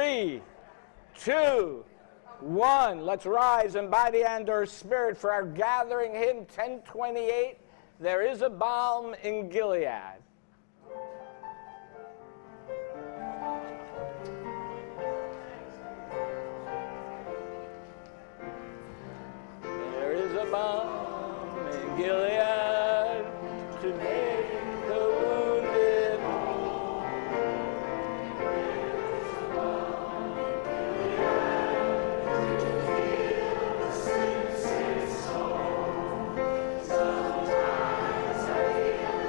3, 2, 1. Let's rise in body and/or spirit for our gathering hymn 1028. There is a balm in Gilead. There is a balm in Gilead to make the wounded whole. There is a balm in Gilead to heal the sick soul. Sometimes I feel discouraged,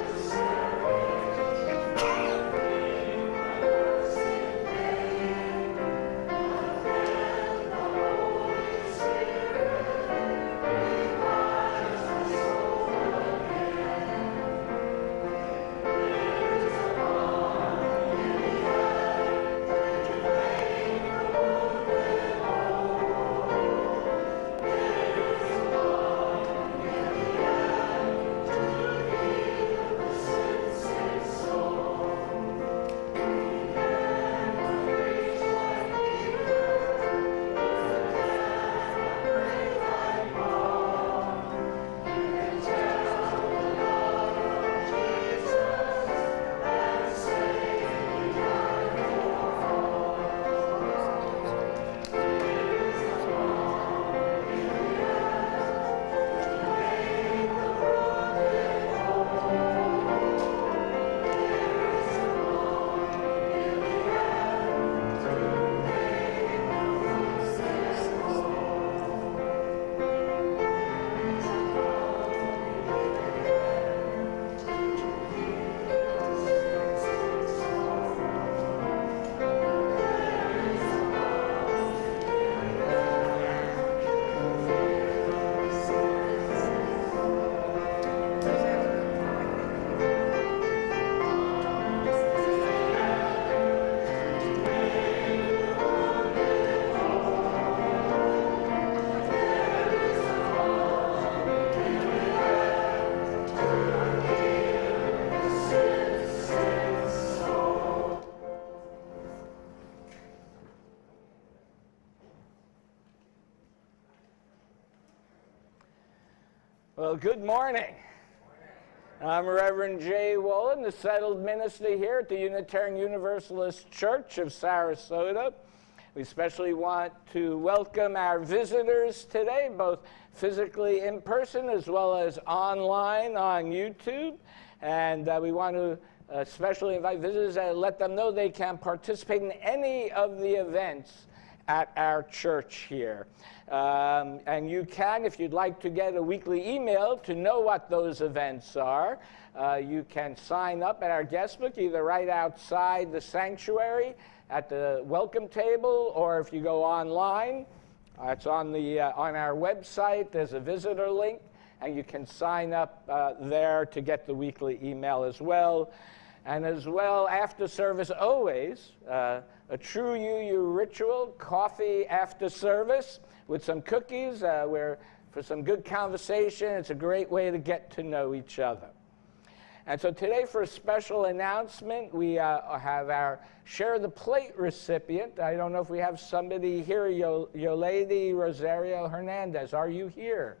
dreamers in pain, but then the Holy Spirit revives my soul again. There is a balm in the earth to make the wounded whole. There is a balm in the earth to heal the sick soul. We can preach like Peter, we can pray like Paul, and tell the love of Jesus and say we are your all. There is a balm in the earth to make the wounded whole. There is a balm in the earth to make the sick whole. There is a balm in the earth to heal the sick soul. There is a balm in the earth to heal the sick Well, good morning. I'm Reverend J. Wolin, the settled minister here at the Unitarian Universalist Church of Sarasota. We especially want to welcome our visitors today, both physically in person as well as online on YouTube. And we want to especially invite visitors and let them know they can participate in any of the events at our church here. And you can, if you'd like to get a weekly email to know what those events are, you can sign up at our guest book, either right outside the sanctuary at the welcome table, or if you go online, it's on our website. There's a visitor link, and you can sign up there to get the weekly email as well. And as well, after service, always a true UU ritual, coffee after service with some cookies, for some good conversation. It's a great way to get to know each other. And so today, for a special announcement, we have our Share the Plate recipient. I don't know if we have somebody here, Yolady Rosario Hernandez. Are you here?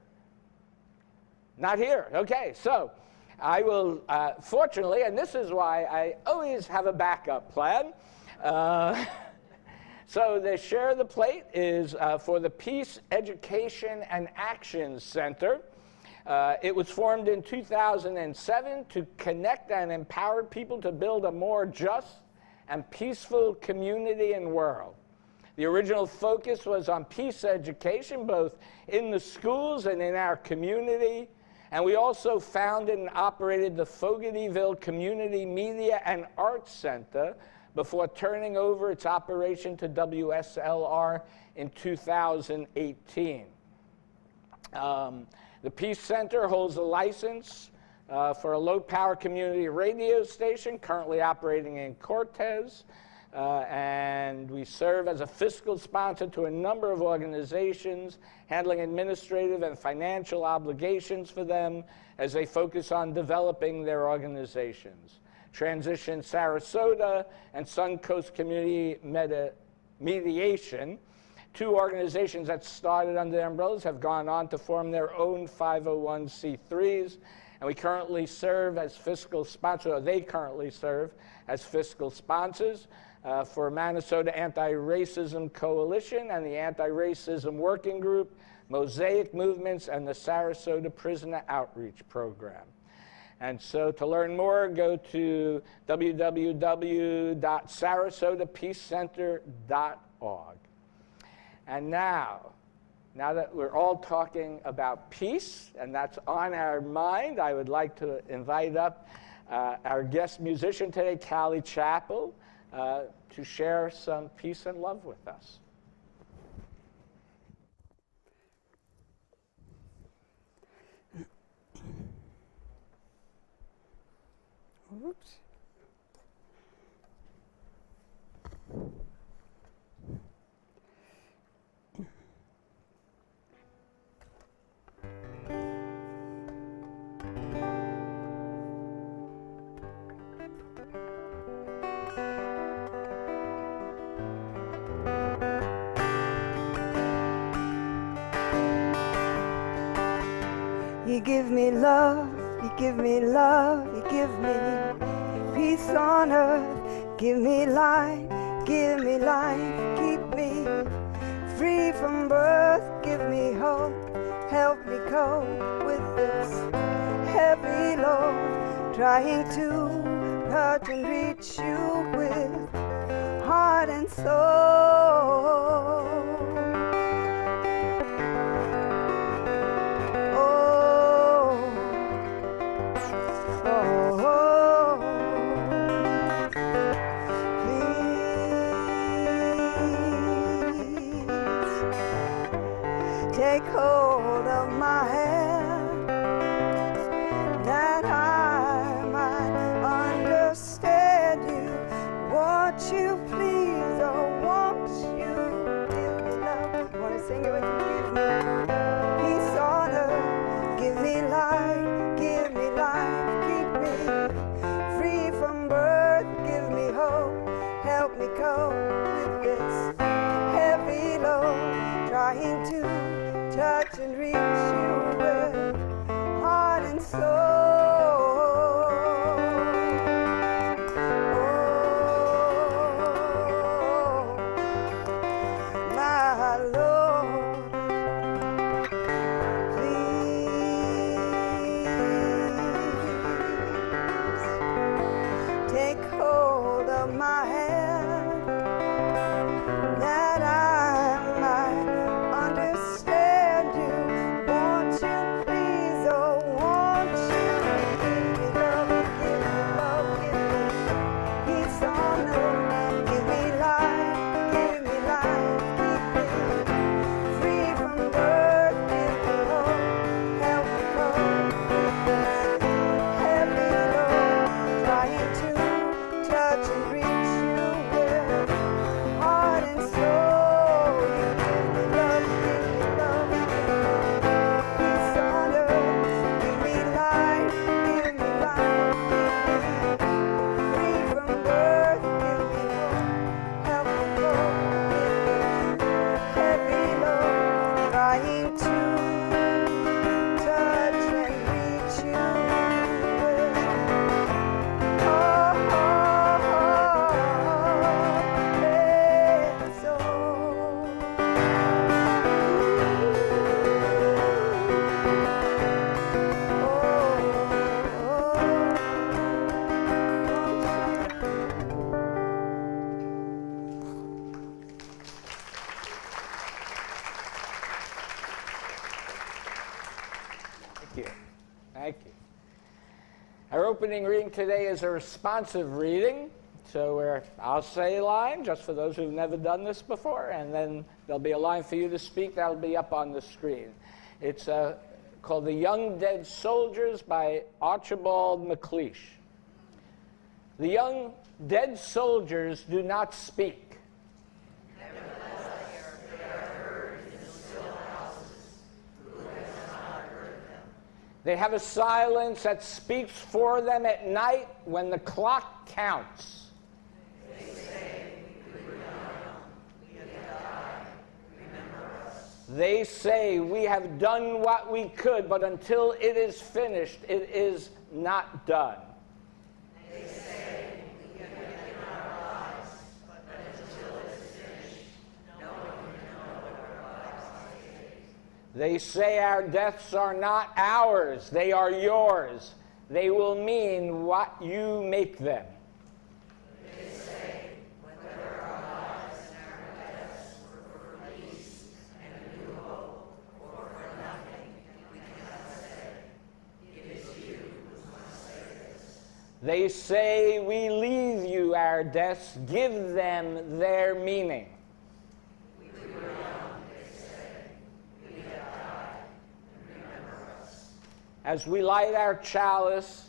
Not here. Okay, so I will, fortunately, and this is why I always have a backup plan. So the Share the Plate is for the Peace, Education, and Action Center. It was formed in 2007 to connect and empower people to build a more just and peaceful community and world. The original focus was on peace education, both in the schools and in our community. And we also founded and operated the Fogartyville Community Media and Arts Center before turning over its operation to WSLR in 2018. The Peace Center holds a license for a low-power community radio station currently operating in Cortez. And we serve as a fiscal sponsor to a number of organizations, handling administrative and financial obligations for them as they focus on developing their organizations. Transition Sarasota and Suncoast Community mediation. Two organizations that started under their umbrellas have gone on to form their own 501c3s, and we currently serve as fiscal sponsors, or they currently serve as fiscal sponsors for Minnesota Anti-Racism Coalition and the Anti-Racism Working Group, Mosaic Movements, and the Sarasota Prisoner Outreach Program. And so to learn more, go to www.sarasotapeacecenter.org. And now that we're all talking about peace, and that's on our mind, I would like to invite up our guest musician today, Callie Chappell, to share some peace and love with us. Oops. You give me love, you give me love, you give me peace on earth, give me life, keep me free from birth, give me hope, help me cope with this heavy load, trying to touch and reach you with heart and soul. Take hold of my hand, that I might understand you. Won't you please, oh, won't you give me love? Want to sing it with you? Give me peace on earth, give me life, keep me free from birth, give me hope, help me cope with this heavy load, trying to touch and reach you with heart and soul. Oh, my Lord, please take hold of my hand, that I might understand you. Won't you please, oh, won't you give me love, give me peace on earth, give me life, keep me free from birth, give me hope, help me cope with this heavy load, trying to touch and reach you with heart and soul. Give me love, peace on earth, give me life, free from birth, give me hope, help me cope with this heavy load, trying to touch and reach you with heart and soul. Thank you. Thank you. Our opening reading today is a responsive reading. So I'll say a line, just for those who've never done this before, and then there'll be a line for you to speak that'll be up on the screen. It's called The Young Dead Soldiers by Archibald MacLeish. The young dead soldiers do not speak. They have a silence that speaks for them at night when the clock counts. They say we were young, we They say, we have done what we could, but until it is finished, it is not done. They say, we have given our lives, but until it is finished, no one can know what our lives may be. They say our deaths are not ours, they are yours. They will mean what you make them. They say, whether our lives and our deaths were for peace and a new hope, or for nothing, we cannot say. It is you who must say this. They say, we leave you our deaths, give them their meaning. We were young, they say. We have died, and remember us. As we light our chalice,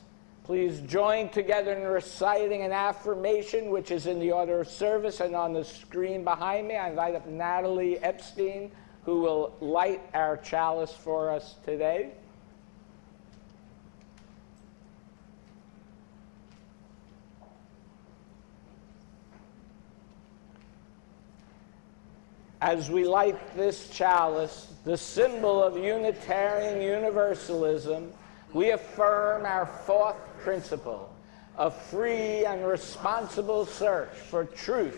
please join together in reciting an affirmation which is in the order of service and on the screen behind me. I invite up Natalie Epstein, who will light our chalice for us today. As we light this chalice, the symbol of Unitarian Universalism, we affirm our fourth principle, a free and responsible search for truth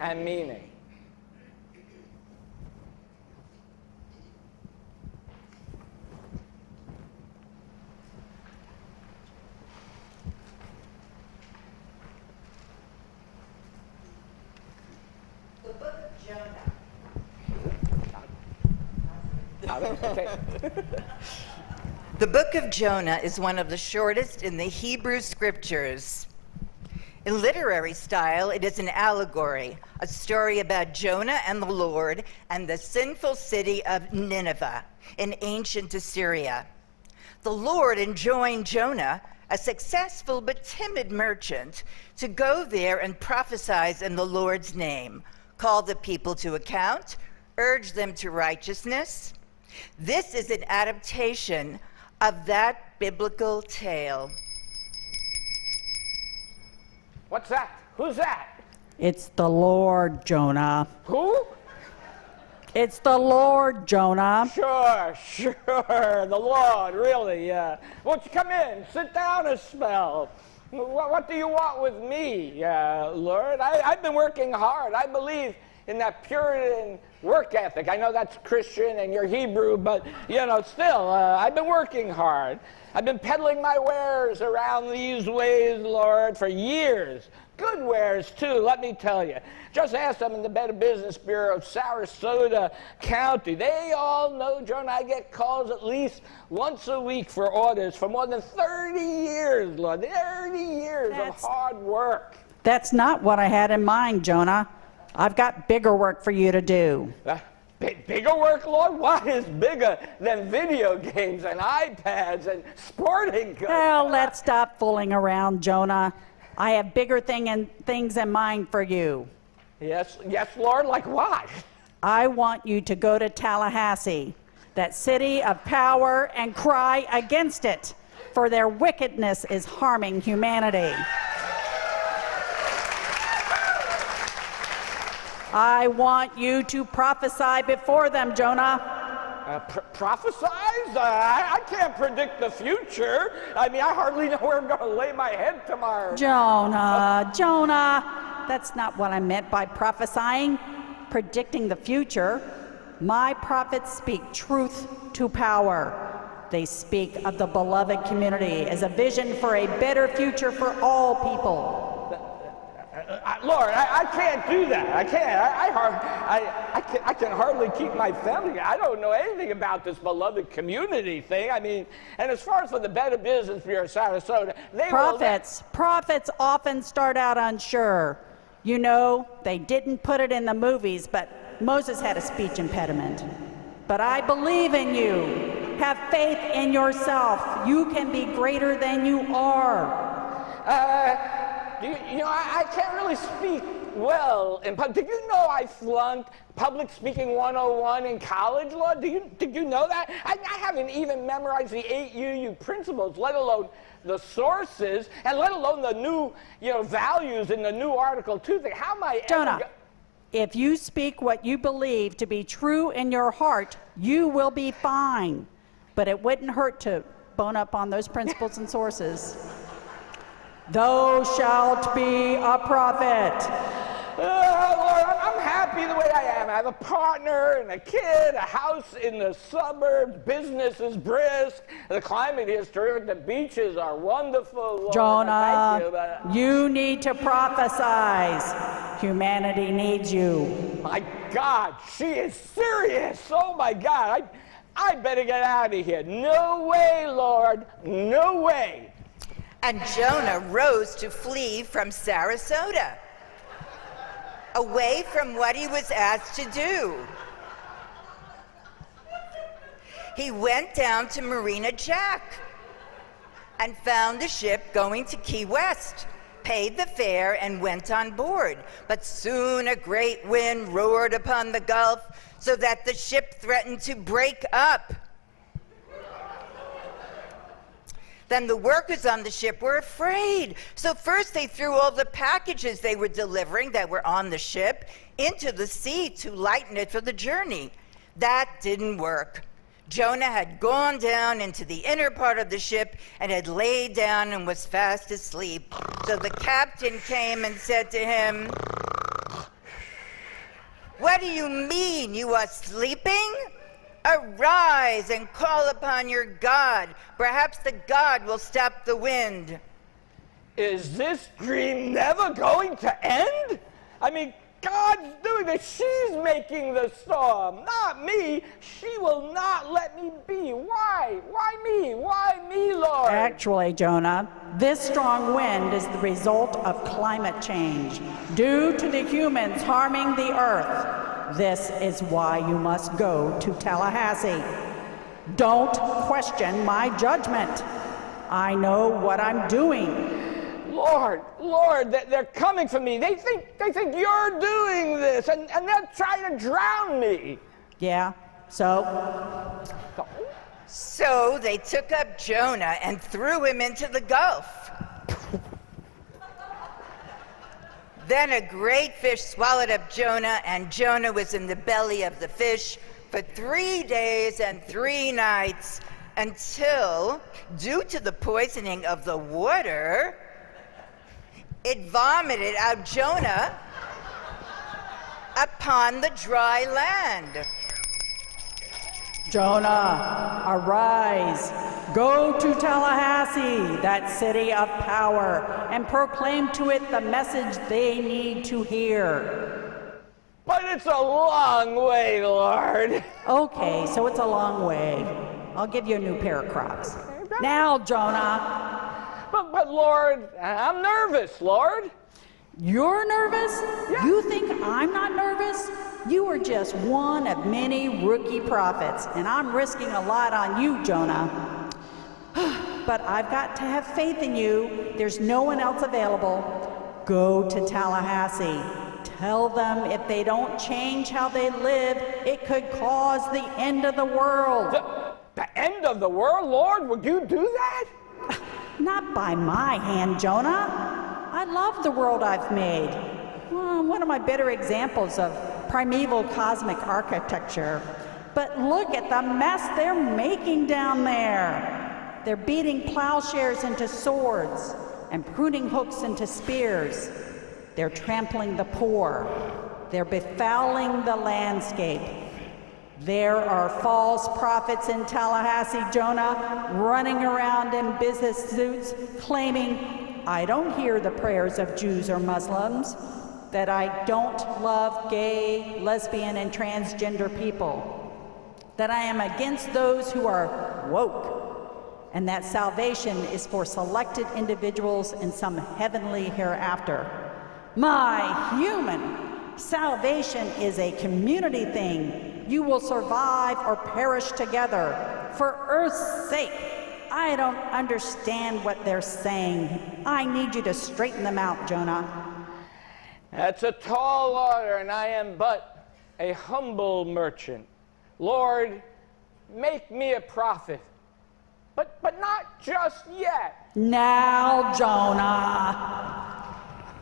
and meaning. The book of Jonah. Okay. The book of Jonah is one of the shortest in the Hebrew scriptures. In literary style, it is an allegory, a story about Jonah and the Lord and the sinful city of Nineveh in ancient Assyria. The Lord enjoined Jonah, a successful but timid merchant, to go there and prophesy in the Lord's name, call the people to account, urge them to righteousness. This is an adaptation of that biblical tale. What's that? Who's that? It's the Lord, Jonah. Who? It's the Lord, Jonah. Sure. The Lord, really, yeah. Won't you come in? Sit down a spell. What do you want with me, Lord? I've been working hard. I believe in that Puritan work ethic. I know that's Christian and you're Hebrew, but, still, I've been working hard. I've been peddling my wares around these ways, Lord, for years. Good wares, too, let me tell you. Just ask them in the Better Business Bureau of Sarasota County. They all know, Jonah, I get calls at least once a week for orders for more than 30 years, Lord. 30 years of hard work. That's not what I had in mind, Jonah. I've got bigger work for you to do. Bigger work, Lord? What is bigger than video games and iPads and sporting goods? Well, let's stop fooling around, Jonah. I have bigger things in mind for you. Yes, Lord, like what? I want you to go to Tallahassee, that city of power, and cry against it, for their wickedness is harming humanity. I want you to prophesy before them, Jonah. Prophesize? I can't predict the future. I hardly know where I'm going to lay my head tomorrow. Jonah, that's not what I meant by prophesying, predicting the future. My prophets speak truth to power. They speak of the beloved community as a vision for a better future for all people. Lord, I can't do that. I can't. I can hardly keep my family. I don't know anything about this beloved community thing. And as far as for the Better Business Bureau of Sarasota, Prophets often start out unsure. They didn't put it in the movies, but Moses had a speech impediment. But I believe in you. Have faith in yourself. You can be greater than you are. I can't really speak well in public. Did you know I flunked Public Speaking 101 in college, Lord? Did you know that? I haven't even memorized the 8 UU principles, let alone the sources, and let alone the new, values in the new Article 2 thing. How am I Jonah, If you speak what you believe to be true in your heart, you will be fine. But it wouldn't hurt to bone up on those principles and sources. Thou shalt be a prophet. Lord, I'm happy the way I am. I have a partner and a kid, a house in the suburbs, business is brisk, the climate here is terrific, the beaches are wonderful. Lord. Jonah, thank you, you need to prophesize. Humanity needs you. my God, she is serious. Oh my God, I better get out of here. No way, Lord, no way. And Jonah rose to flee from Sarasota, away from what he was asked to do. He went down to Marina Jack and found a ship going to Key West, paid the fare, and went on board. But soon a great wind roared upon the Gulf, so that the ship threatened to break up. Then the workers on the ship were afraid. So first they threw all the packages they were delivering that were on the ship into the sea to lighten it for the journey. That didn't work. Jonah had gone down into the inner part of the ship and had laid down and was fast asleep. So the captain came and said to him, "What do you mean you are sleeping? Arise and call upon your God. Perhaps the God will stop the wind." Is this dream never going to end? I mean, God's doing this. She's making the storm, not me. She will not let me be. Why? Why me? Why me, Lord? Actually, Jonah, this strong wind is the result of climate change due to the humans harming the earth. This is why you must go to Tallahassee. Don't question my judgment. I know what I'm doing. Lord, they're coming for me. They think you're doing this, and they're trying to drown me. Yeah, so? So they took up Jonah and threw him into the Gulf. Then a great fish swallowed up Jonah, and Jonah was in the belly of the fish for 3 days and 3 nights, until, due to the poisoning of the water, it vomited out Jonah upon the dry land. Jonah, arise, go to Tallahassee, that city of power, and proclaim to it the message they need to hear. But it's a long way, Lord. Okay, so it's a long way. I'll give you a new pair of Crocs. Now, Jonah. But Lord, I'm nervous, Lord. You're nervous? Yeah. You think I'm not nervous? You are just one of many rookie prophets, and I'm risking a lot on you, Jonah. But I've got to have faith in you. There's no one else available. Go to Tallahassee. Tell them if they don't change how they live, it could cause the end of the world. The end of the world, Lord? Would you do that? Not by my hand, Jonah. I love the world I've made. Well, one of my better examples of primeval cosmic architecture. But look at the mess they're making down there. They're beating plowshares into swords and pruning hooks into spears. They're trampling the poor. They're befouling the landscape. There are false prophets in Tallahassee, Jonah, running around in business suits claiming, "I don't hear the prayers of Jews or Muslims," that I don't love gay, lesbian, and transgender people, that I am against those who are woke, and that salvation is for selected individuals in some heavenly hereafter. My human, salvation is a community thing. You will survive or perish together. For Earth's sake, I don't understand what they're saying. I need you to straighten them out, Jonah. That's a tall order, and I am but a humble merchant. Lord, make me a prophet, but not just yet. Now, Jonah.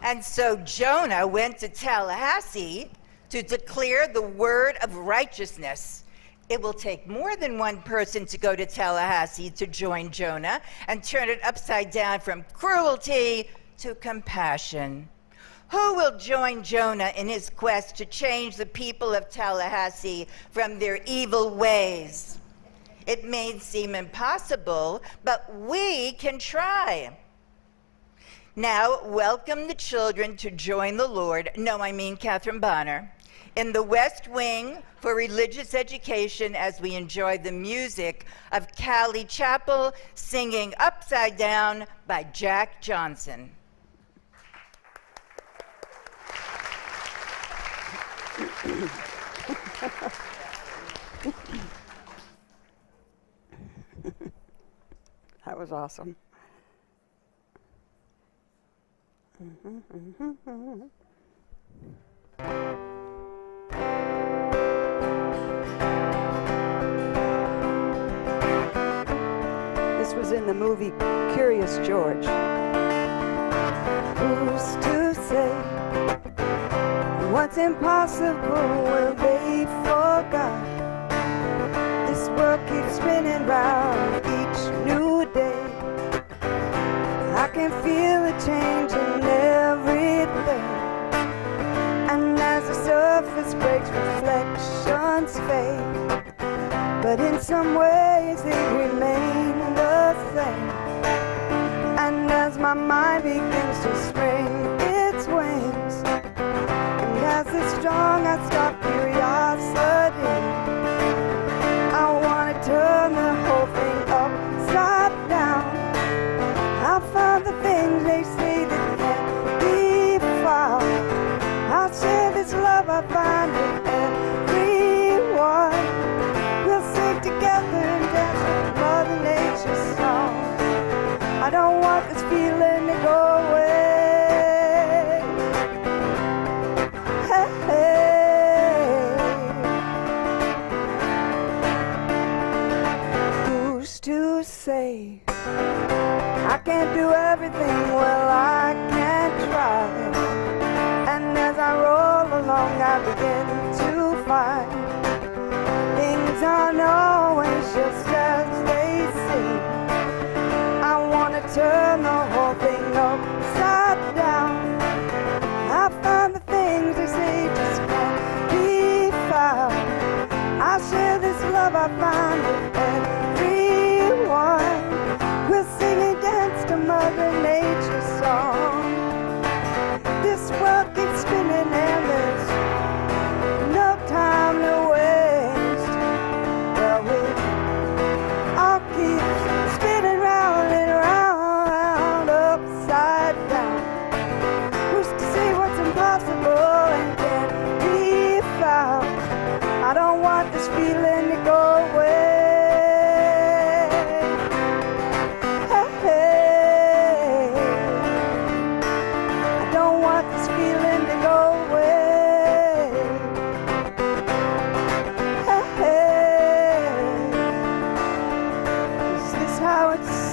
And so Jonah went to Tallahassee to declare the word of righteousness. It will take more than one person to go to Tallahassee to join Jonah and turn it upside down from cruelty to compassion. Who will join Jonah in his quest to change the people of Tallahassee from their evil ways? It may seem impossible, but we can try. Now, welcome the children to join the Lord, no, I mean Catherine Bonner, in the West Wing for religious education as we enjoy the music of Callie Chapel singing Upside Down by Jack Johnson. That was awesome. This was in the movie Curious George. Who's to say what's impossible will be for God? This world keeps spinning round each new day. I can feel a change in everything, and as the surface breaks, reflections fade, but in some ways they remain the same. And as my mind begins to spring its wings, and as it's strong I stop curiosity, I want to turn the whole thing upside down. I found the things they say that can't be found. I'll share this love I find with everyone. We'll sing together and dance with Mother Nature's song. I don't want this feeling to go away. Hey, hey. Who's to say I can't do everything? Well, I can try. And as I roll along, I begin to find things aren't always just as they seem. I want to turn the whole thing upside down. I found the things they say just can't be found. I share this love I find with everyone. We'll sing and dance to Mother Nature's song. This world keeps spinning and there's no time to waste. Well, we all keep spinning round and round, upside down. Who's to say what's impossible and can't be found? I don't want this feeling to go away.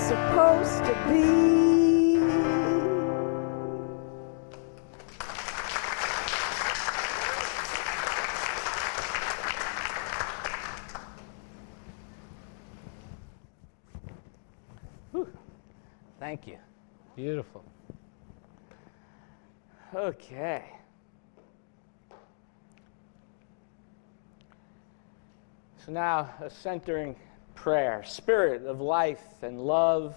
Supposed to be. Whew. Thank you. Beautiful. Okay. So now a centering prayer. Spirit of life and love,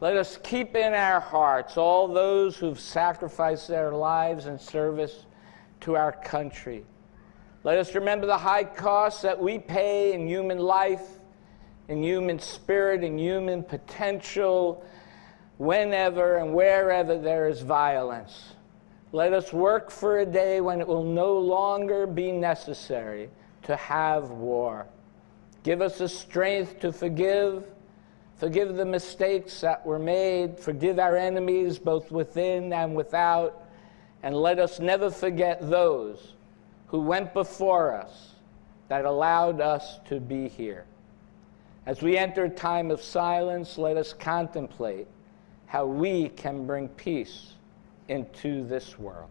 let us keep in our hearts all those who've sacrificed their lives in service to our country. Let us remember the high costs that we pay in human life, in human spirit, in human potential, whenever and wherever there is violence. Let us work for a day when it will no longer be necessary to have war. Give us the strength to forgive the mistakes that were made, forgive our enemies both within and without, and let us never forget those who went before us that allowed us to be here. As we enter a time of silence, let us contemplate how we can bring peace into this world.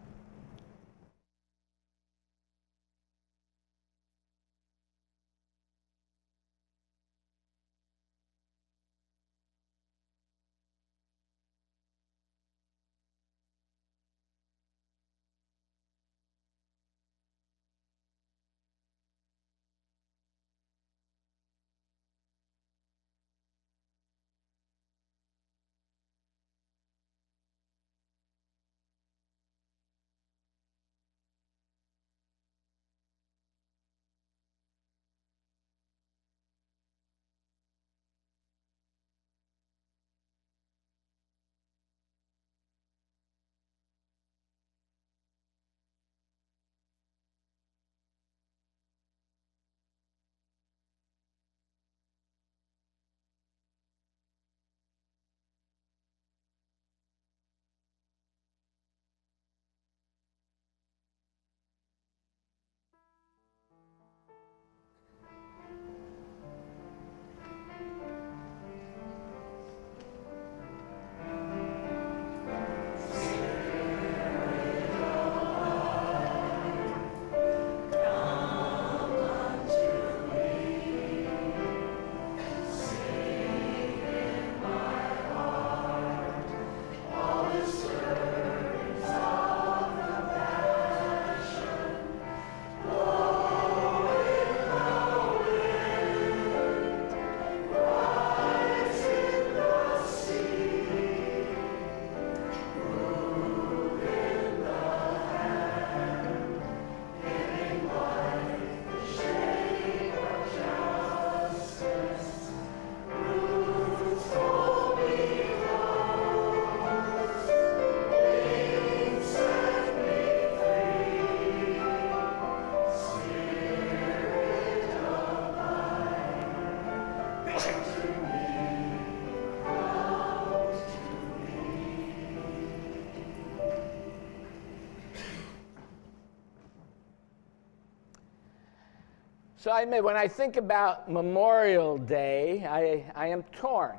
So I admit, when I think about Memorial Day, I am torn.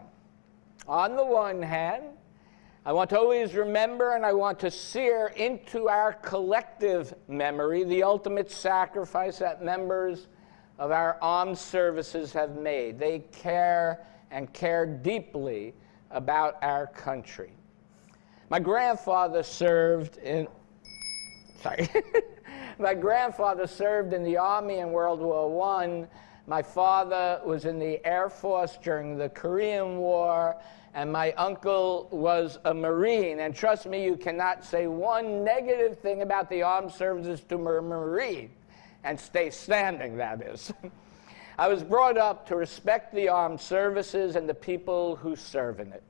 On the one hand, I want to always remember and I want to sear into our collective memory the ultimate sacrifice that members of our armed services have made. They care and care deeply about our country. My grandfather served in, My grandfather served in the Army in World War I. My father was in the Air Force during the Korean War, and my uncle was a Marine. And trust me, you cannot say one negative thing about the armed services to a Marine and stay standing, that is. I was brought up to respect the armed services and the people who serve in it.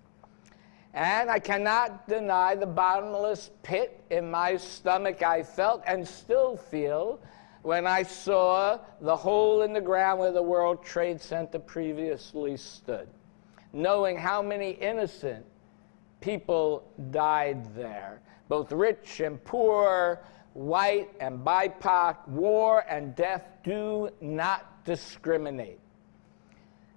And I cannot deny the bottomless pit in my stomach I felt and still feel when I saw the hole in the ground where the World Trade Center previously stood, knowing how many innocent people died there, both rich and poor, white and BIPOC. War and death do not discriminate.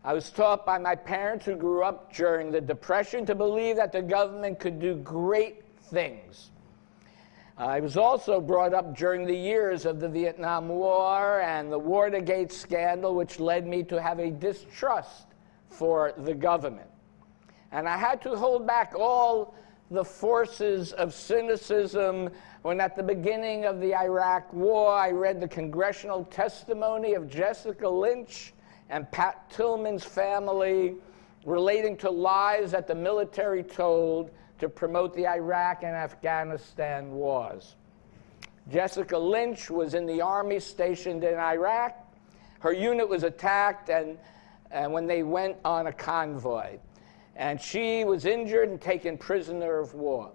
I was taught by my parents, who grew up during the Depression, to believe that the government could do great things. I was also brought up during the years of the Vietnam War and the Watergate scandal, which led me to have a distrust for the government. And I had to hold back all the forces of cynicism when, at the beginning of the Iraq War, I read the congressional testimony of Jessica Lynch and Pat Tillman's family relating to lies that the military told to promote the Iraq and Afghanistan wars. Jessica Lynch was in the Army stationed in Iraq. Her unit was attacked and when they went on a convoy. And she was injured and taken prisoner of war.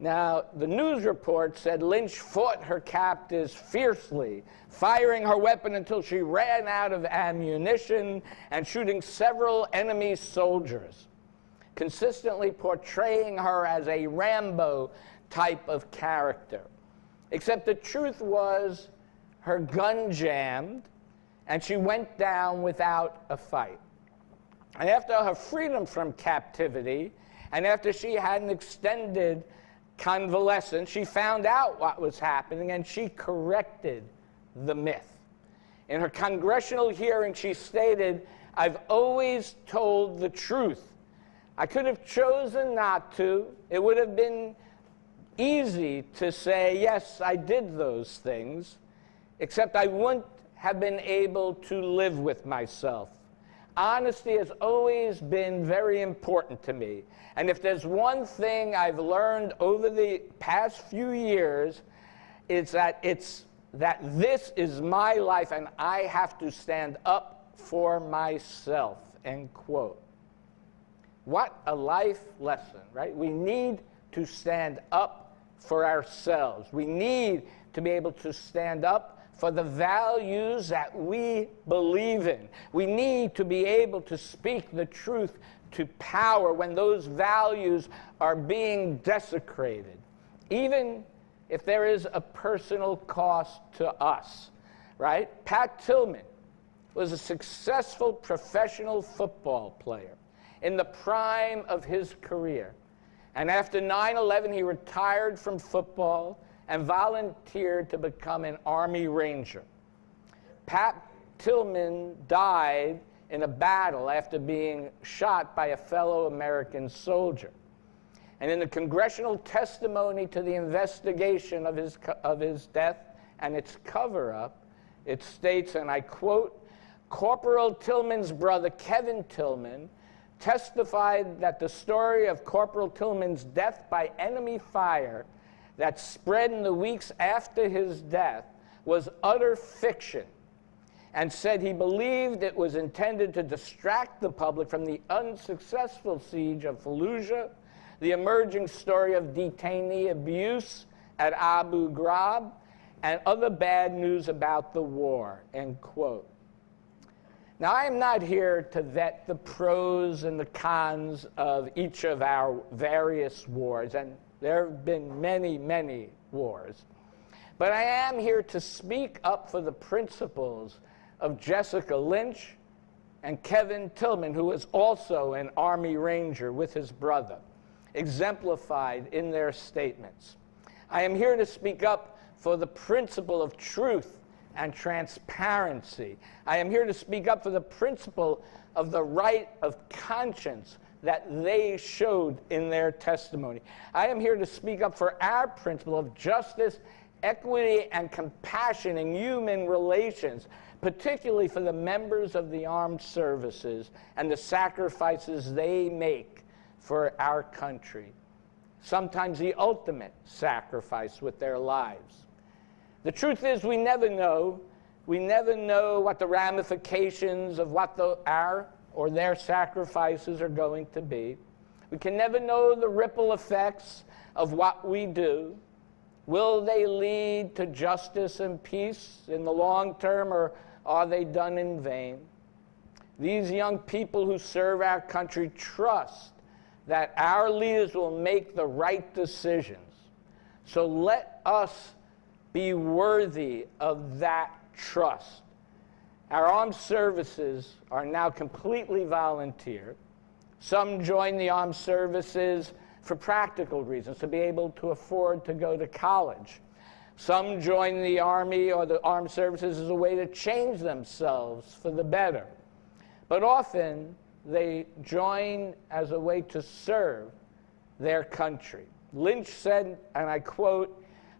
Now, the news report said Lynch fought her captors fiercely, firing her weapon until she ran out of ammunition and shooting several enemy soldiers, consistently portraying her as a Rambo type of character. Except the truth was her gun jammed and she went down without a fight. And after her freedom from captivity, and after she had an extended convalescence, she found out what was happening and she corrected the myth. In her congressional hearing, she stated, "I've always told the truth. I could have chosen not to. It would have been easy to say, yes, I did those things, except I wouldn't have been able to live with myself. Honesty has always been very important to me. And if there's one thing I've learned over the past few years, it's that this is my life and I have to stand up for myself," end quote. What a life lesson, right? We need to stand up for ourselves. We need to be able to stand up for the values that we believe in. We need to be able to speak the truth to power when those values are being desecrated, even if there is a personal cost to us, right? Pat Tillman was a successful professional football player in the prime of his career. And after 9/11, he retired from football and volunteered to become an Army Ranger. Pat Tillman died in a battle after being shot by a fellow American soldier. And in the congressional testimony to the investigation of his death and its cover-up, it states, and I quote, "Corporal Tillman's brother, Kevin Tillman, testified that the story of Corporal Tillman's death by enemy fire that spread in the weeks after his death was utter fiction, and said he believed it was intended to distract the public from the unsuccessful siege of Fallujah, the emerging story of detainee abuse at Abu Ghraib, and other bad news about the war," end quote. Now, I am not here to vet the pros and the cons of each of our various wars, and there have been many, many wars. But I am here to speak up for the principles of Jessica Lynch and Kevin Tillman, who was also an Army Ranger with his brother, exemplified in their statements. I am here to speak up for the principle of truth and transparency. I am here to speak up for the principle of the right of conscience that they showed in their testimony. I am here to speak up for our principle of justice, equity, and compassion in human relations, particularly for the members of the armed services and the sacrifices they make for our country. Sometimes the ultimate sacrifice with their lives. The truth is, we never know. We never know what the ramifications of what our or their sacrifices are going to be. We can never know the ripple effects of what we do. Will they lead to justice and peace in the long term, or are they done in vain? These young people who serve our country trust that our leaders will make the right decisions. So let us be worthy of that trust. Our armed services are now completely volunteer. Some join the armed services for practical reasons, to be able to afford to go to college. Some join the Army or the armed services as a way to change themselves for the better. But often, they join as a way to serve their country. Lynch said, and I quote,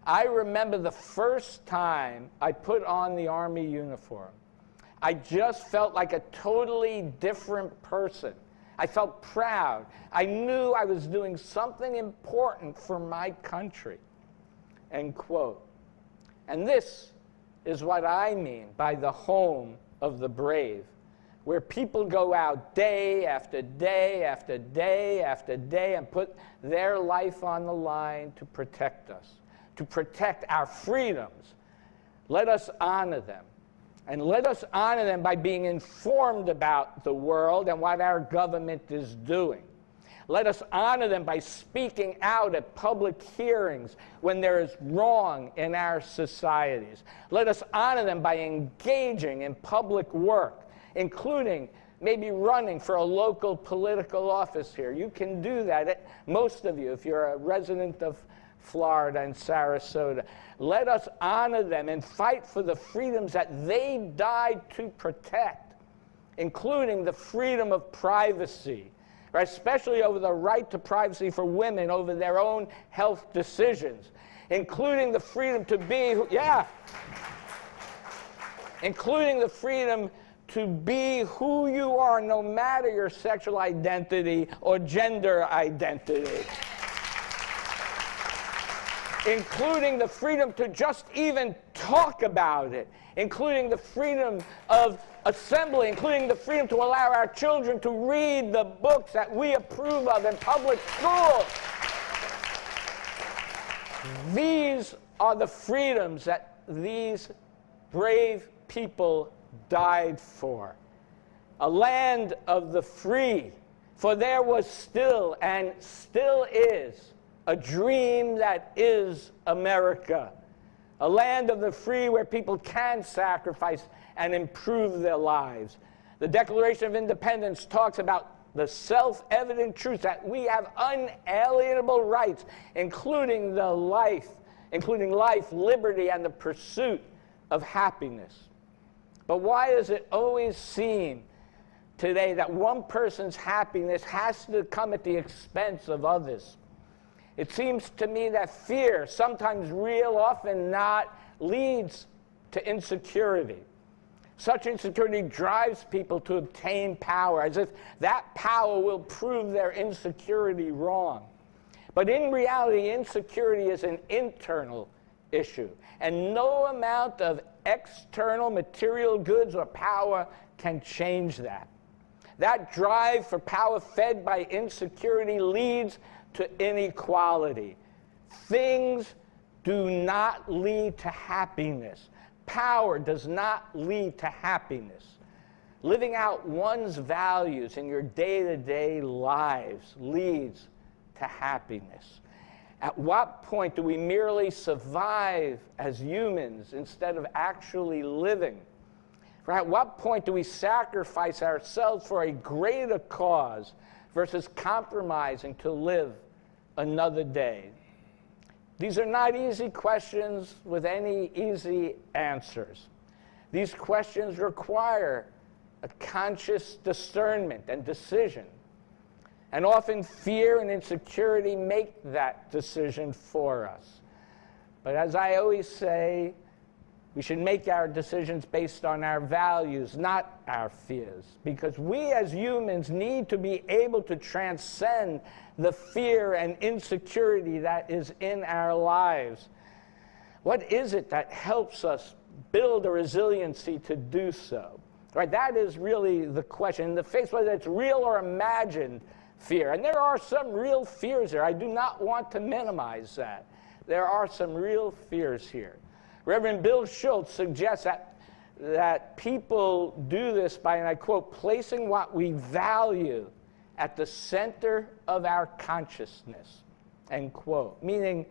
"I remember the first time I put on the Army uniform. I just felt like a totally different person. I felt proud. I knew I was doing something important for my country." End quote. And this is what I mean by the home of the brave, where people go out day after day after day after day and put their life on the line to protect us, to protect our freedoms. Let us honor them. And let us honor them by being informed about the world and what our government is doing. Let us honor them by speaking out at public hearings when there is wrong in our societies. Let us honor them by engaging in public work, including maybe running for a local political office here. You can do that, most of you, if you're a resident of Florida and Sarasota. Let us honor them and fight for the freedoms that they died to protect, including the freedom of privacy, right? Especially over the right to privacy for women over their own health decisions, including the freedom to be, including the freedom to be who you are, no matter your sexual identity or gender identity. Including the freedom to just even talk about it, including the freedom of assembly, including the freedom to allow our children to read the books that we approve of in public schools. These are the freedoms that these brave people died for. A land of the free, for there was still and still is a dream that is America. A land of the free where people can sacrifice and improve their lives. The Declaration of Independence talks about the self-evident truth that we have unalienable rights, including life, liberty, and the pursuit of happiness. But why does it always seem today that one person's happiness has to come at the expense of others? It seems to me that fear, sometimes real, often not, leads to insecurity. Such insecurity drives people to obtain power, as if that power will prove their insecurity wrong. But in reality, insecurity is an internal issue, and no amount of external material goods or power can change that. That drive for power fed by insecurity leads to inequality. Things do not lead to happiness. Power does not lead to happiness. Living out one's values in your day-to-day lives leads to happiness. At what point do we merely survive as humans instead of actually living? At what point do we sacrifice ourselves for a greater cause versus compromising to live another day? These are not easy questions with any easy answers. These questions require a conscious discernment and decision. And often fear and insecurity make that decision for us. But as I always say, we should make our decisions based on our values, not our fears. Because we as humans need to be able to transcend the fear and insecurity that is in our lives. What is it that helps us build a resiliency to do so? Right? That is really the question. In the face, whether it's real or imagined fear. And there are some real fears there. I do not want to minimize that. There are some real fears here. Reverend Bill Schultz suggests that people do this by, and I quote, placing what we value at the center of our consciousness, end quote. Meaning,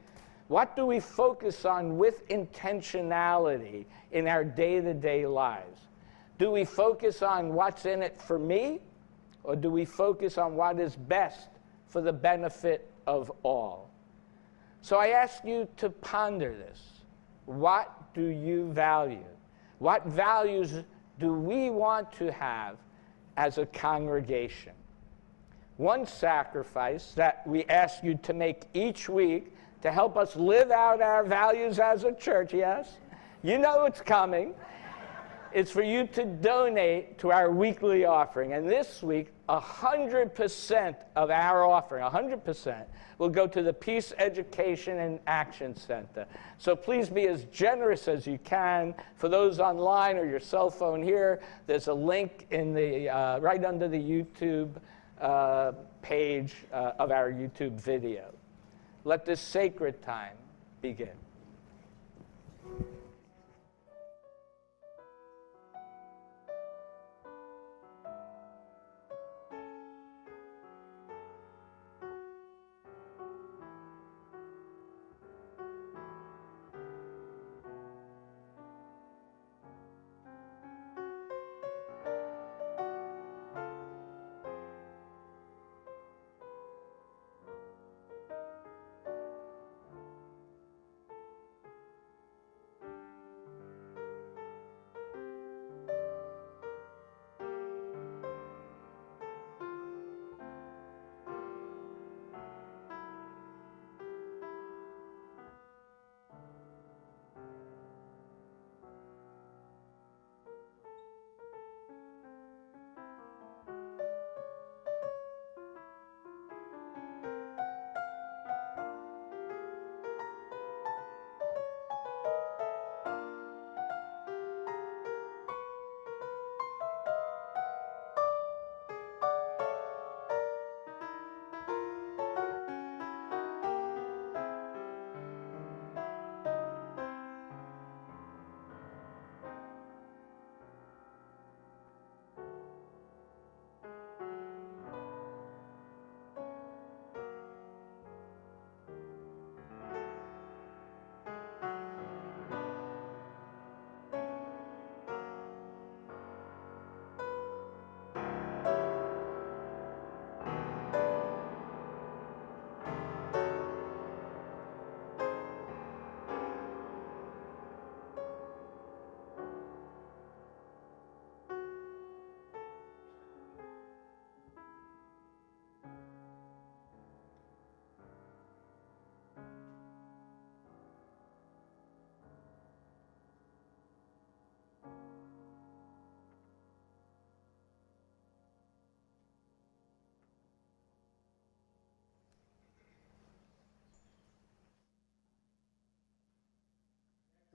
what do we focus on with intentionality in our day-to-day lives? Do we focus on what's in it for me, or do we focus on what is best for the benefit of all? So I ask you to ponder this. What do you value? What values do we want to have as a congregation? One sacrifice that we ask you to make each week to help us live out our values as a church, yes? You know it's coming. It's for you to donate to our weekly offering. And this week, 100% of our offering, 100%, will go to the Peace Education and Action Center. So please be as generous as you can. For those online or your cell phone here, there's a link in the right under the YouTube page of our YouTube video. Let this sacred time begin.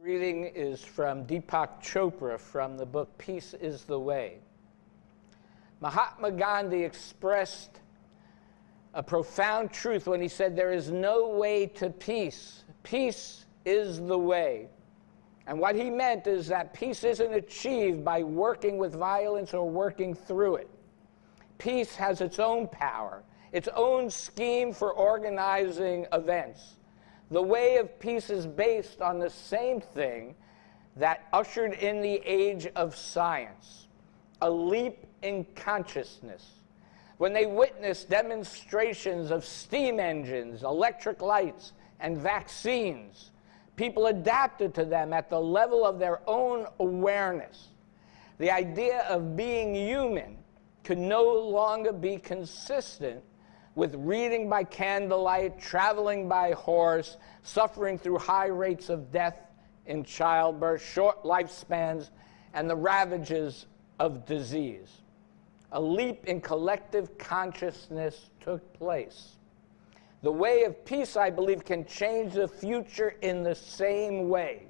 Reading is from Deepak Chopra from the book Peace is the Way. Mahatma Gandhi expressed a profound truth when he said, "There is no way to peace. Peace is the way." And what he meant is that peace isn't achieved by working with violence or working through it. Peace has its own power, its own scheme for organizing events. The way of peace is based on the same thing that ushered in the age of science, a leap in consciousness. When they witnessed demonstrations of steam engines, electric lights, and vaccines, people adapted to them at the level of their own awareness. The idea of being human could no longer be consistent with reading by candlelight, traveling by horse, suffering through high rates of death in childbirth, short lifespans, and the ravages of disease. A leap in collective consciousness took place. The way of peace, I believe, can change the future in the same way.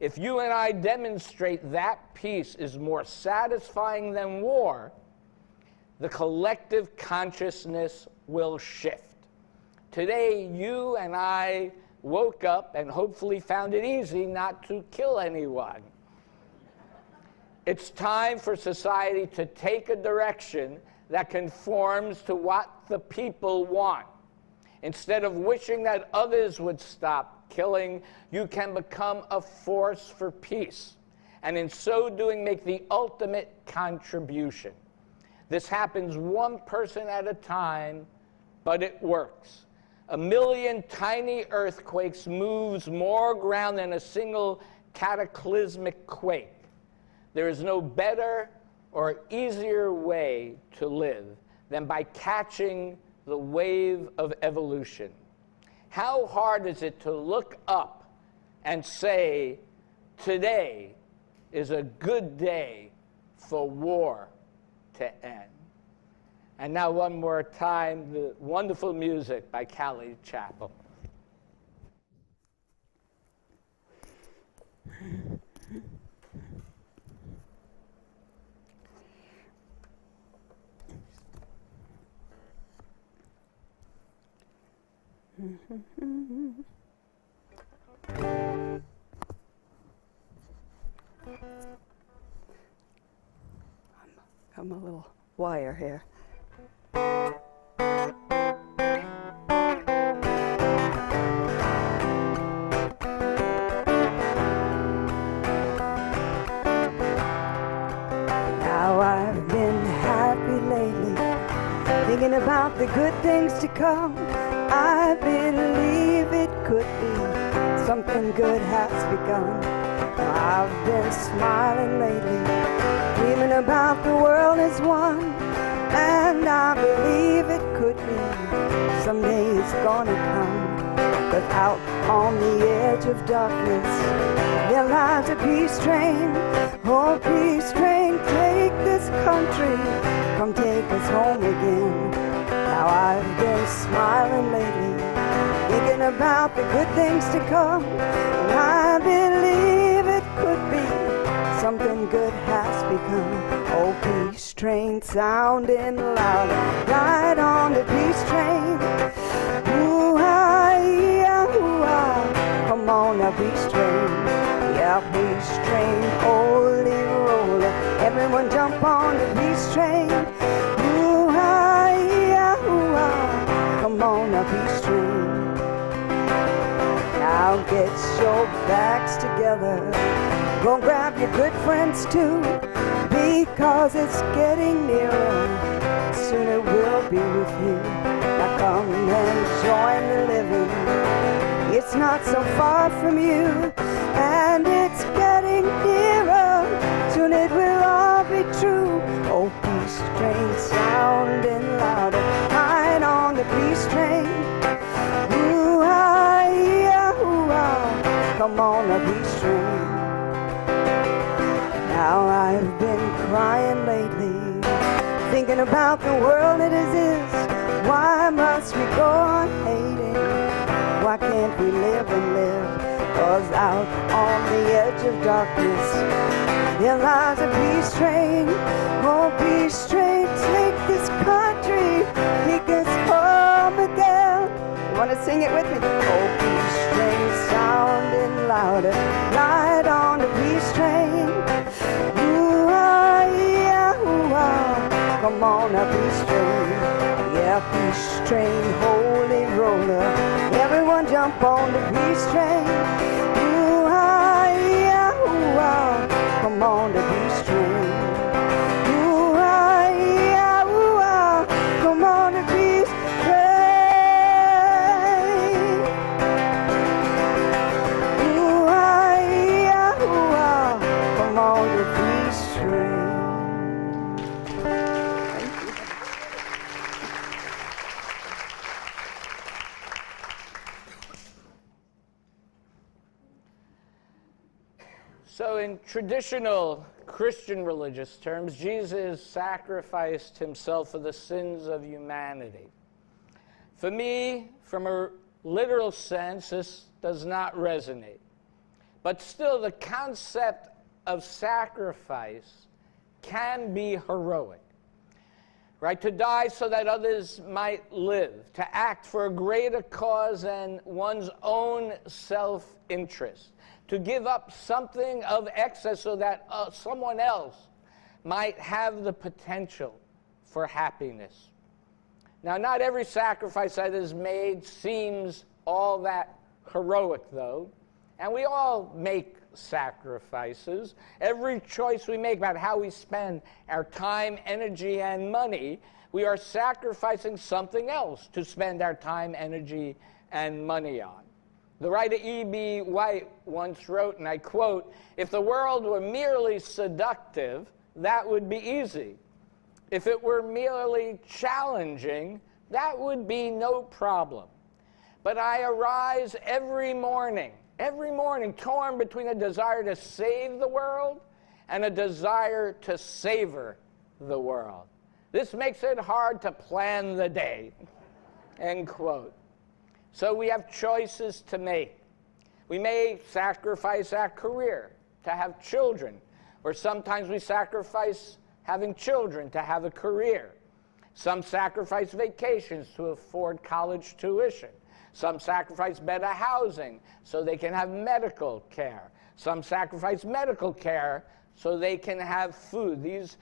If you and I demonstrate that peace is more satisfying than war, the collective consciousness will shift. Today, you and I woke up and hopefully found it easy not to kill anyone. It's time for society to take a direction that conforms to what the people want. Instead of wishing that others would stop killing, you can become a force for peace, and in so doing make the ultimate contribution. This happens one person at a time, but it works. 1 million tiny earthquakes moves more ground than a single cataclysmic quake. There is no better or easier way to live than by catching the wave of evolution. How hard is it to look up and say, today is a good day for war to end? And now one more time, the wonderful music by Callie Chapel. I'm a little wire here. Now I've been happy lately, thinking about the good things to come. I believe it could be something good has begun. I've been smiling lately, dreaming about the world as one, and I believe it could be someday it's gonna come. But out on the edge of darkness, there lies a peace train. Oh, peace train, take this country, come take us home again. Now I've been smiling lately, thinking about the good things to come, and I believe it could be something good has become. Oh, peace train sounding louder, ride on the peace train. Ooh-ah, yeah, ooh-ah, come on now, peace train. Yeah, peace train, holy roller, everyone jump on the peace train. Ooh-ah, yeah, ooh-ah, come on now, peace train. Now get your backs together, go grab your good friends too, because it's getting nearer, soon it will be with you. Now come and join the living, it's not so far from you, and it's getting nearer, soon it will all be true. Oh, peace train sounding louder, ride on the peace train. Ooh-ah, yeah, ooh-ah, come on the peace train. Now I've been crying lately, thinking about the world it is. Why must we go on hating? Why can't we live and live? 'Cause out on the edge of darkness, there lies a peace train. Oh, peace train, take this country, take us home again. You want to sing it with me? Oh, peace train sounding louder, ride on the peace train. Ooh-ah, yeah, ooh-ah, come on now, peace train. Yeah, peace train, holy roller, everyone jump on the peace train. Ooh-ah, yeah, ooh-ah, on to be strong. Ooh-ah, yeah, ooh-ah, come on to be brave. Ooh-ah, yeah, ooh-ah, come on to be strong. So in traditional Christian religious terms, Jesus sacrificed himself for the sins of humanity. For me, from a literal sense, this does not resonate. But still, the concept of sacrifice can be heroic, right? To die so that others might live, to act for a greater cause than one's own self-interest, to give up something of excess so that someone else might have the potential for happiness. Now, not every sacrifice that is made seems all that heroic, though, and we all make sacrifices. Every choice we make about how we spend our time, energy, and money, we are sacrificing something else to spend our time, energy, and money on. The writer E.B. White once wrote, and I quote, "If the world were merely seductive, that would be easy. If it were merely challenging, that would be no problem. But I arise every morning, torn between a desire to save the world and a desire to savor the world. This makes it hard to plan the day." End quote. So we have choices to make. We may sacrifice our career to have children, or sometimes we sacrifice having children to have a career. Some sacrifice vacations to afford college tuition. Some sacrifice better housing so they can have medical care. Some sacrifice medical care so they can have food. These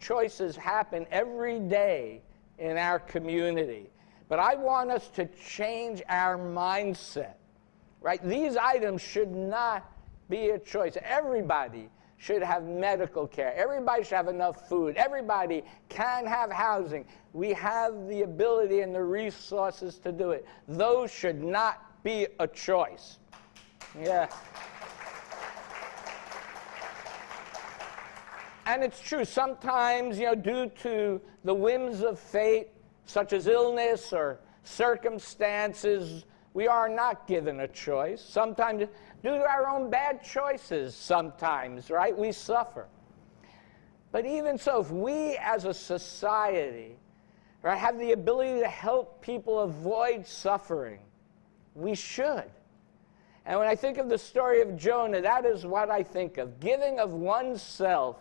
choices happen every day in our community. But I want us to change our mindset, right? These items should not be a choice. Everybody should have medical care. Everybody should have enough food. Everybody can have housing. We have the ability and the resources to do it. Those should not be a choice. Yeah. And it's true, sometimes, due to the whims of fate, such as illness or circumstances, we are not given a choice. Sometimes, due to our own bad choices, sometimes, right, we suffer. But even so, if we as a society, right, have the ability to help people avoid suffering, we should. And when I think of the story of Jonah, that is what I think of. Giving of oneself,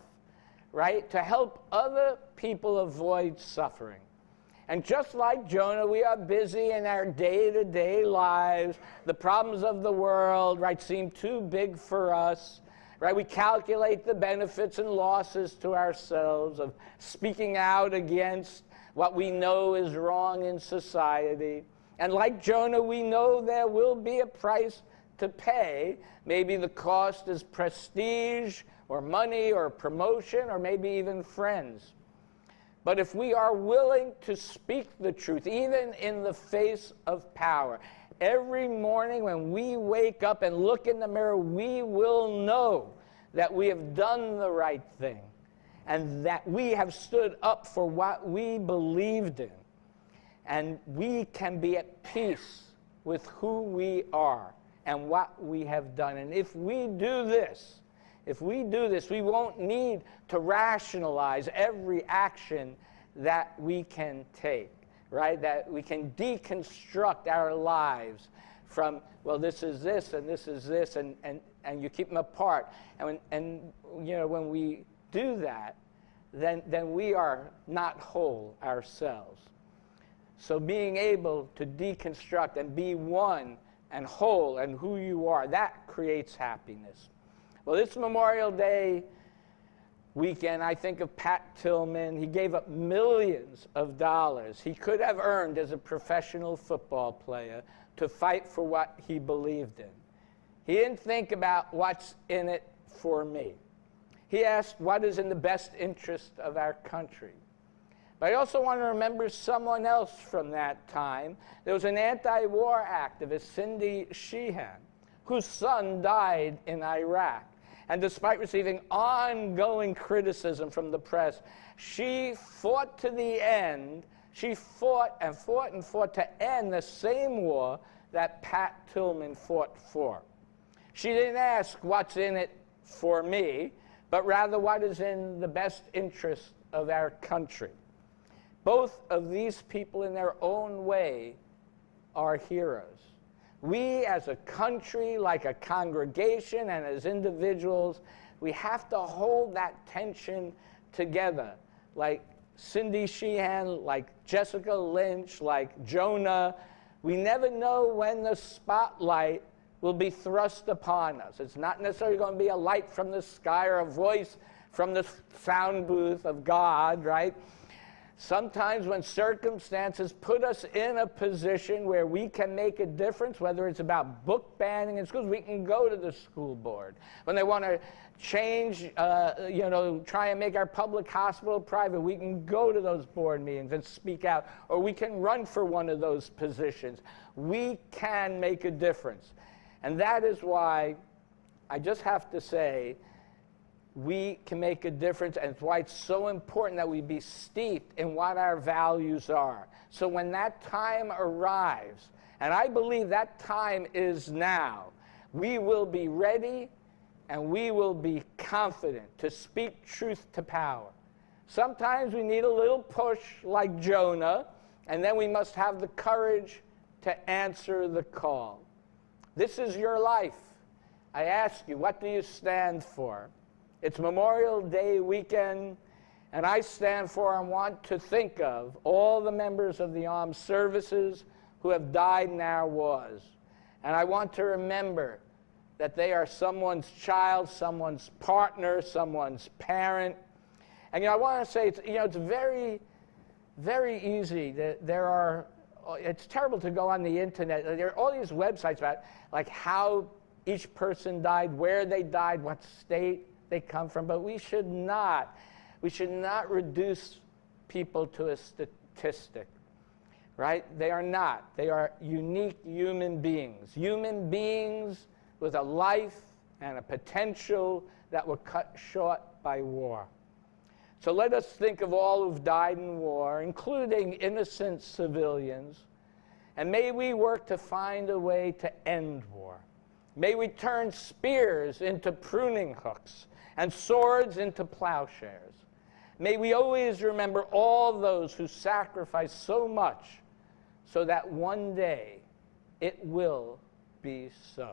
right, to help other people avoid suffering. And just like Jonah, we are busy in our day-to-day lives. The problems of the world, right, seem too big for us. Right? We calculate the benefits and losses to ourselves of speaking out against what we know is wrong in society. And like Jonah, we know there will be a price to pay. Maybe the cost is prestige or money or promotion or maybe even friends. But if we are willing to speak the truth, even in the face of power, every morning when we wake up and look in the mirror, we will know that we have done the right thing and that we have stood up for what we believed in. And we can be at peace with who we are and what we have done. And if we do this, we won't need to rationalize every action that we can take, right? That we can deconstruct our lives from, well, this is this, and this is this, and you keep them apart. And when we do that, then we are not whole ourselves. So being able to deconstruct and be one and whole and who you are, that creates happiness. Well, this Memorial Day weekend, I think of Pat Tillman. He gave up millions of dollars he could have earned as a professional football player to fight for what he believed in. He didn't think about what's in it for me. He asked, what is in the best interest of our country? But I also want to remember someone else from that time. There was an anti-war activist, Cindy Sheehan, whose son died in Iraq. And despite receiving ongoing criticism from the press, she fought to the end. She fought and fought and fought to end the same war that Pat Tillman fought for. She didn't ask, what's in it for me, but rather what is in the best interest of our country. Both of these people in their own way are heroes. We as a country, like a congregation and as individuals, we have to hold that tension together. Like Cindy Sheehan, like Jessica Lynch, like Jonah. We never know when the spotlight will be thrust upon us. It's not necessarily going to be a light from the sky or a voice from the sound booth of God, right? Sometimes when circumstances put us in a position where we can make a difference, whether it's about book banning in schools, we can go to the school board. When they want to change, try and make our public hospital private, we can go to those board meetings and speak out, or we can run for one of those positions. We can make a difference. And that is why I just have to say, we can make a difference, and it's why it's so important that we be steeped in what our values are. So when that time arrives, and I believe that time is now, we will be ready and we will be confident to speak truth to power. Sometimes we need a little push like Jonah, and then we must have the courage to answer the call. This is your life. I ask you, what do you stand for? It's Memorial Day weekend, and I stand for and want to think of all the members of the armed services who have died in our wars. And I want to remember that they are someone's child, someone's partner, someone's parent. And I want to say, it's very, very easy. It's terrible to go on the internet. There are all these websites about like how each person died, where they died, what state they come from, but we should not reduce people to a statistic, right? They are not. They are unique human beings with a life and a potential that were cut short by war. So let us think of all who've died in war, including innocent civilians, and may we work to find a way to end war. May we turn spears into pruning hooks and swords into plowshares. May we always remember all those who sacrificed so much so that one day it will be so.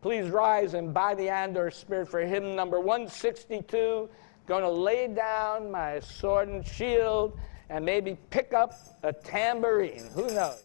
Please rise in body and/or spirit for hymn number 162. Going to lay down my sword and shield and maybe pick up a tambourine. Who knows?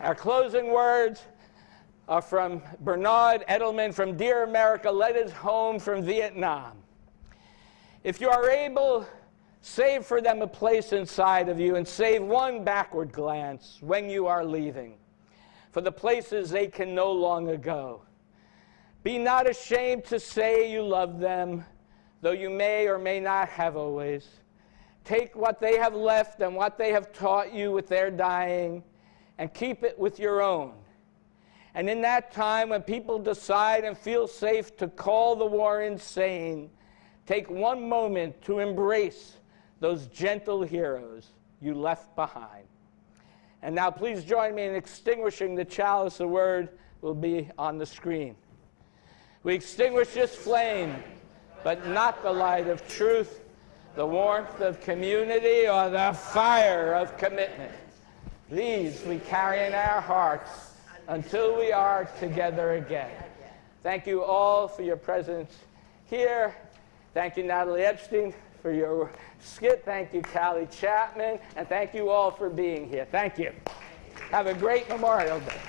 Our closing words are from Bernard Edelman from Dear America, Letters Home from Vietnam. If you are able, save for them a place inside of you and save one backward glance when you are leaving, for the places they can no longer go. Be not ashamed to say you love them, though you may or may not have always. Take what they have left and what they have taught you with their dying, and keep it with your own. And in that time, when people decide and feel safe to call the war insane, take one moment to embrace those gentle heroes you left behind. And now please join me in extinguishing the chalice. The word will be on the screen. We extinguish this flame, but not the light of truth, the warmth of community, or the fire of commitment. These we carry in our hearts until we are together again. Thank you all for your presence here. Thank you, Natalie Epstein, for your skit. Thank you, Callie Chapman. And thank you all for being here. Thank you. Have a great Memorial Day.